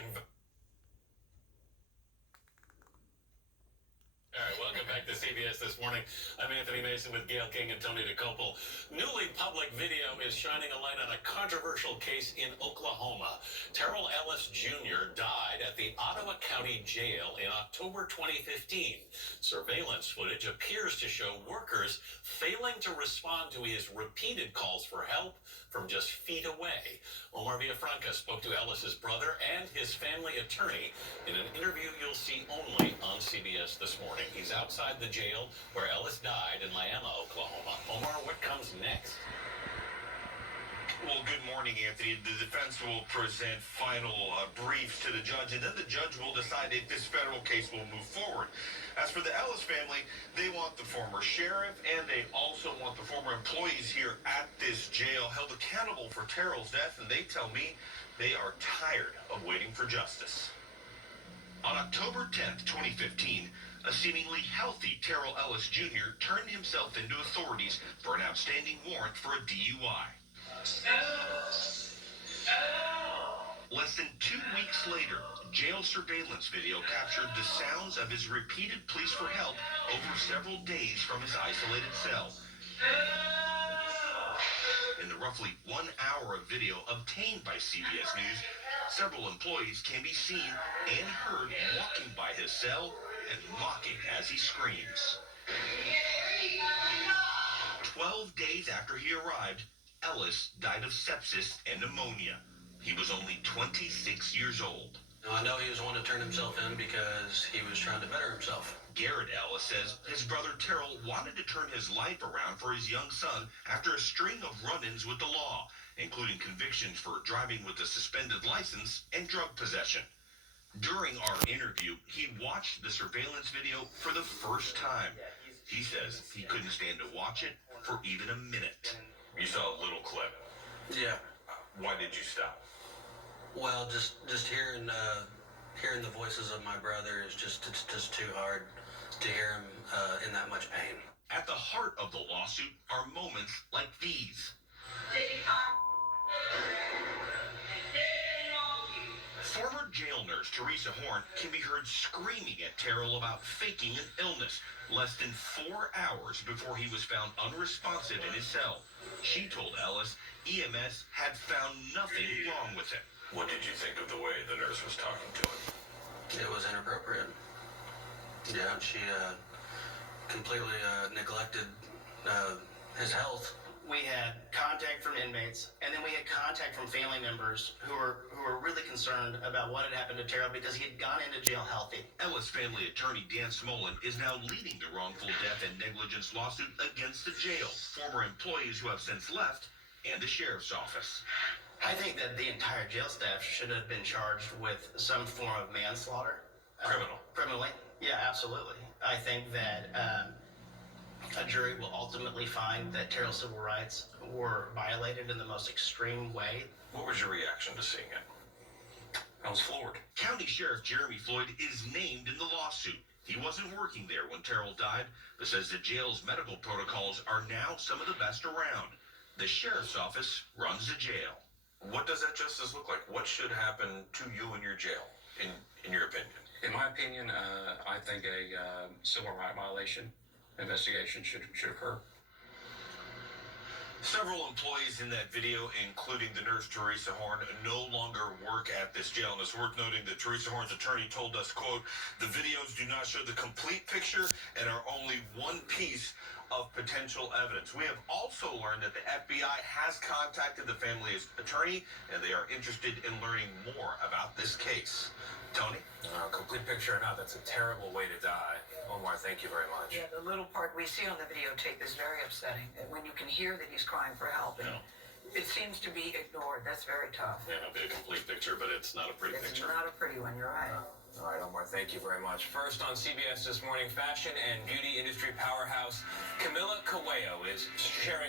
All right, welcome back to CBS This Morning. I'm Anthony Mason with Gail King and Tony DeCopel. Newly public video is shining a light on a controversial case in Oklahoma. Terrell Ellis Jr. died at the Ottawa County Jail in October 2015. Surveillance footage appears to show workers failing to respond to his repeated calls for help from just feet away. Omar Villafranca spoke to Ellis's brother and his family attorney in an interview you'll see only on CBS This Morning. He's outside the jail where Ellis died in Miami, Oklahoma. Omar, what comes next? Well, good morning, Anthony. The defense will present final briefs to the judge, and then the judge will decide if this federal case will move forward. As for the Ellis family, they want the former sheriff, and they also want the former employees here at this jail held accountable for Terrell's death, and they tell me they are tired of waiting for justice. On October 10th, 2015, a seemingly healthy Terrell Ellis Jr. turned himself into authorities for an outstanding warrant for a DUI. Less than 2 weeks later, jail surveillance video captured the sounds of his repeated pleas for help over several days from his isolated cell. In the roughly 1 hour of video obtained by CBS News, several employees can be seen and heard walking by his cell and mocking as he screams. 12 days after he arrived, Ellis died of sepsis and pneumonia. He was only 26 years old. I know he was wanting to turn himself in because he was trying to better himself. Garrett Ellis says his brother Terrell wanted to turn his life around for his young son after a string of run-ins with the law, including convictions for driving with a suspended license and drug possession. During our interview, he watched the surveillance video for the first time. He says he couldn't stand to watch it for even a minute. You saw a little clip. Yeah. Why did you stop? Well, just hearing the voices of my brother is just too hard to hear him in that much pain. At the heart of the lawsuit are moments like these. Former jail nurse Teresa Horn can be heard screaming at Terrell about faking an illness less than 4 hours before he was found unresponsive in his cell. She told Ellis EMS had found nothing wrong with him. What did you think of the way the nurse was talking to him? It was inappropriate. Yeah, she completely neglected his health. We had contact from inmates, and then we had contact from family members who were really concerned about what had happened to Terrell because he had gone into jail healthy. Ellis family attorney Dan Smolin is now leading the wrongful death and negligence lawsuit against the jail, former employees who have since left, and the sheriff's office. I think that the entire jail staff should have been charged with some form of manslaughter. Criminally? Yeah, absolutely. I think that a jury will ultimately find that Terrell's civil rights were violated in the most extreme way. What was your reaction to seeing it? I was floored. County Sheriff Jeremy Floyd is named in the lawsuit. He wasn't working there when Terrell died, but says the jail's medical protocols are now some of the best around. The sheriff's office runs the jail. What does that justice look like? What should happen to you in your jail, in your opinion? In my opinion, I think a civil right violation investigation should occur. Several employees in that video, including the nurse Teresa Horn, no longer work at this jail. And it's worth noting that Teresa Horn's attorney told us, quote, "The videos do not show the complete picture and are only one piece of potential evidence." We have also learned that the FBI has contacted the family's attorney, and they are interested in learning more about this case. Tony? Complete picture or not, that's a terrible way to die. Omar, thank you very much. Yeah, the little part we see on the videotape is very upsetting. When you can hear that he's crying for help, and it seems to be ignored. That's very tough. Yeah, it'll be a complete picture, but it's not a pretty It's picture. not a pretty one, you're right. All right, Omar, thank you very much. First on CBS This Morning, fashion and beauty industry powerhouse Camila Cabello is sharing